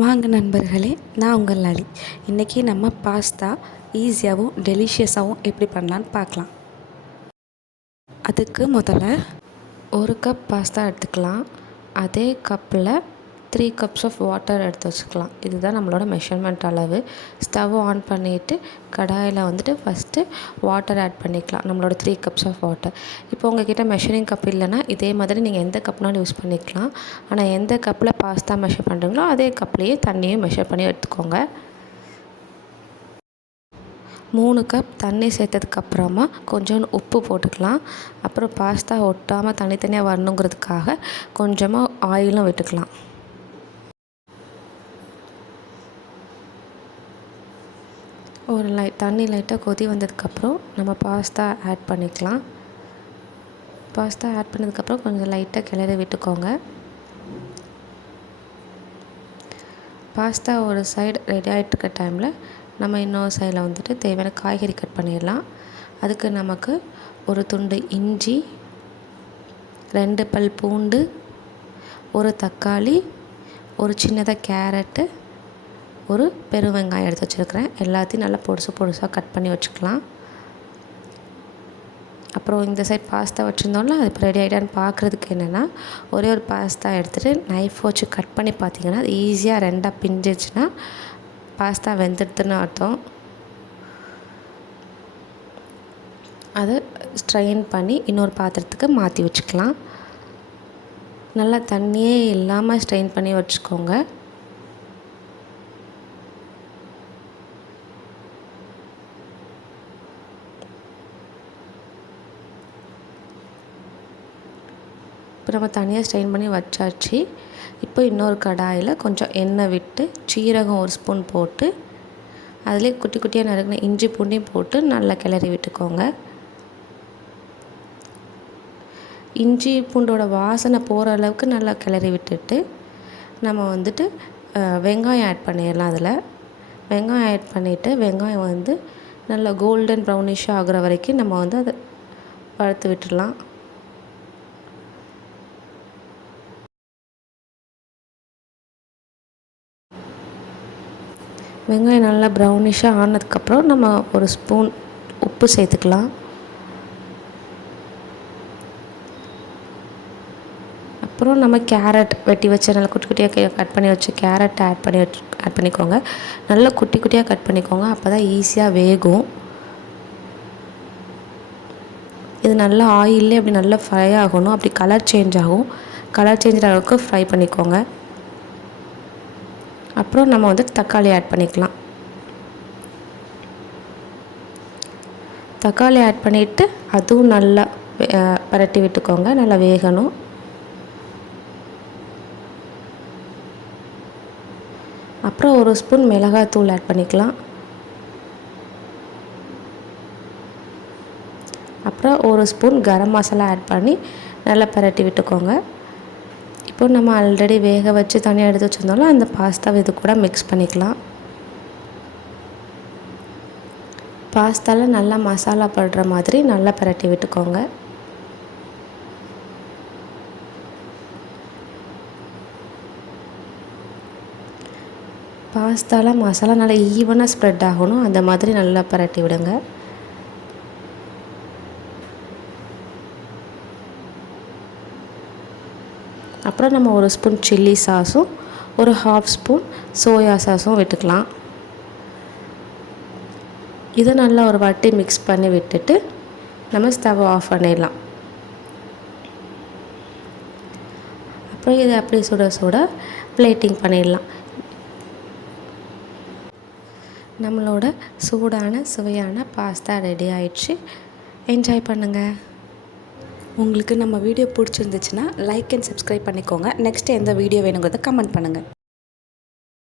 வாங்க நண்பர்களே, நான் உங்கள் லாலி. இன்றைக்கி நம்ம பாஸ்தா ஈஸியாகவும் டெலிஷியஸாகவும் எப்படி பண்ணலான்னு பார்க்கலாம். அதுக்கு முதல்ல 1 கப் பாஸ்தா எடுத்துக்கலாம். அதே கப்பில் 3 கப்ஸ் ஆஃப் வாட்டர் எடுத்து வச்சுக்கலாம். இதுதான் நம்மளோட மெஷர்மெண்ட் அளவு. ஸ்டவ் ஆன் பண்ணிவிட்டு கடாயில் ஃபஸ்ட்டு வாட்டர் ஆட் பண்ணிக்கலாம். நம்மளோட 3 கப்ஸ் ஆஃப் வாட்டர். இப்போ உங்கள்கிட்ட மெஷரிங் கப் இல்லைன்னா இதே மாதிரி நீங்கள் எந்த கப்னாலும் யூஸ் பண்ணிக்கலாம். ஆனால் எந்த கப்பில் பாஸ்தா மெஷர் பண்ணுறீங்களோ அதே கப்லேயே தண்ணியும் மெஷர் பண்ணி எடுத்துக்கோங்க. 3 கப் தண்ணி சேர்த்ததுக்கப்புறமா கொஞ்சோண்டு உப்பு போட்டுக்கலாம். அப்புறம் பாஸ்தா ஒட்டாமல் தனித்தனியாக வரணுங்கிறதுக்காக கொஞ்சமாக ஆயிலும் விட்டுக்கலாம். தண்ணி லைட்டாக கொதி வந்ததுக்கப்புறம் நம்ம பாஸ்தா ஆட் பண்ணிக்கலாம். பாஸ்தா ஆட் பண்ணதுக்கப்புறம் கொஞ்சம் லைட்டாக கிளறி விட்டுக்கோங்க. பாஸ்தா ஒரு சைடு ரெடி ஆகிட்டுருக்க டைமில் நம்ம இன்னொரு சைடில் தேவையான காய்கறி கட் பண்ணிடலாம். அதுக்கு நமக்கு ஒரு துண்டு இஞ்சி, 2 பல் பூண்டு, ஒரு தக்காளி, ஒரு சின்னதாக கேரட்டு, ஒரு பெருவெங்காயம் எடுத்து வச்சுருக்கிறேன். எல்லாத்தையும் நல்லா பொடுசாக கட் பண்ணி வச்சுக்கலாம். அப்புறம் இந்த சைட் பாஸ்தா வச்சுருந்தோம்ல, அது இப்போ ரெடி ஆகிட்டான்னு பார்க்குறதுக்கு என்னென்னா, ஒரே ஒரு பாஸ்தா எடுத்துகிட்டு நைஃப் வச்சு கட் பண்ணி பார்த்திங்கன்னா அது ஈஸியாக 2ஆக பிஞ்சிச்சுன்னா பாஸ்தா வெந்துடுதுன்னு அர்த்தம். அதை ஸ்ட்ரெயின் பண்ணி இன்னொரு பாத்திரத்துக்கு மாற்றி வச்சுக்கலாம். நல்லா தண்ணியே இல்லாமல் ஸ்ட்ரெயின் பண்ணி வச்சுக்கோங்க. இப்போ நம்ம தனியாக ஸ்ட்ரெயின் பண்ணி வச்சாச்சு. இப்போ இன்னொரு கடாயில் கொஞ்சம் எண்ணெய் விட்டு சீரகம் 1 ஸ்பூன் போட்டு அதிலே குட்டி குட்டியாக நறுக்கின இஞ்சி பூண்டையும் போட்டு நல்லா கிளறி விட்டுக்கோங்க. இஞ்சி பூண்டோட வாசனை போகிற அளவுக்கு நல்லா கிளறி விட்டுட்டு நம்ம வெங்காயம் ஆட் பண்ணிடலாம். அதில் வெங்காயம் ஆட் பண்ணிவிட்டு வெங்காயம் நல்லா கோல்டன் ப்ரௌனிஷாக ஆகிற வரைக்கும் நம்ம அதை வறுத்து விட்டுடலாம். வெங்காயம் நல்லா ப்ரௌனிஷாக ஆனதுக்கப்புறம் நம்ம 1 ஸ்பூன் உப்பு சேர்த்துக்கலாம். அப்புறம் நம்ம கேரட் வெட்டி வச்ச நல்லா குட்டி குட்டியாக கட் பண்ணி வச்சு கேரட் ஆட் பண்ணிக்கோங்க. நல்லா குட்டி குட்டியாக கட் பண்ணிக்கோங்க. அப்போ தான் ஈஸியாக வேகும். இது நல்லா ஆயிலே அப்படி நல்லா ஃப்ரை ஆகணும். அப்படி கலர் சேஞ்ச் ஆகும். கலர் சேஞ்ச் அளவுக்கு ஃப்ரை பண்ணிக்கோங்க. அப்புறம் நம்ம தக்காளி ஆட் பண்ணிக்கலாம். தக்காளி ஆட் பண்ணிவிட்டு அதுவும் நல்லா பரட்டி விட்டுக்கோங்க. நல்லா வேகணும். அப்புறம் 1 ஸ்பூன் மிளகாய்த்தூள் ஆட் பண்ணிக்கலாம். அப்புறம் 1 ஸ்பூன் கரம் மசாலா ஆட் பண்ணி நல்லா பரட்டி விட்டுக்கோங்க. இப்போ நம்ம ஆல்ரெடி வேக வச்சு தனியாக எடுத்து வச்சுருந்தோம்ல, அந்த பாஸ்தாவை இது கூட மிக்ஸ் பண்ணிக்கலாம். பாஸ்தாவில் நல்லா மசாலா படுற மாதிரி நல்லா பரட்டி விட்டுக்கோங்க. பாஸ்தாவில் மசாலா நல்லா ஈவனாக ஸ்ப்ரெட் ஆகணும். அந்த மாதிரி நல்லா பரட்டி விடுங்க. அப்புறம் நம்ம 1 ஸ்பூன் சில்லி சாஸும் ஒரு 1/2 ஸ்பூன் சோயா சாஸும் விட்டுக்கலாம். இதை நல்லா ஒரு வாட்டி மிக்ஸ் பண்ணி விட்டுட்டு நம்ம ஸ்டவ் ஆஃப் பண்ணிடலாம். அப்புறம் இதை அப்படியே சுட பிளேட்டிங் பண்ணிடலாம். நம்மளோட சூடான சுவையான பாஸ்தா ரெடி ஆயிடுச்சு. என்ஜாய் பண்ணுங்கள். உங்களுக்கு நம்ம வீடியோ பிடிச்சிருந்துச்சுன்னா லைக் அண்ட் சப்ஸ்கிரைப் பண்ணிக்கோங்க. நெக்ஸ்ட் எந்த வீடியோ வேணுங்கிறத கமெண்ட் பண்ணுங்கள்.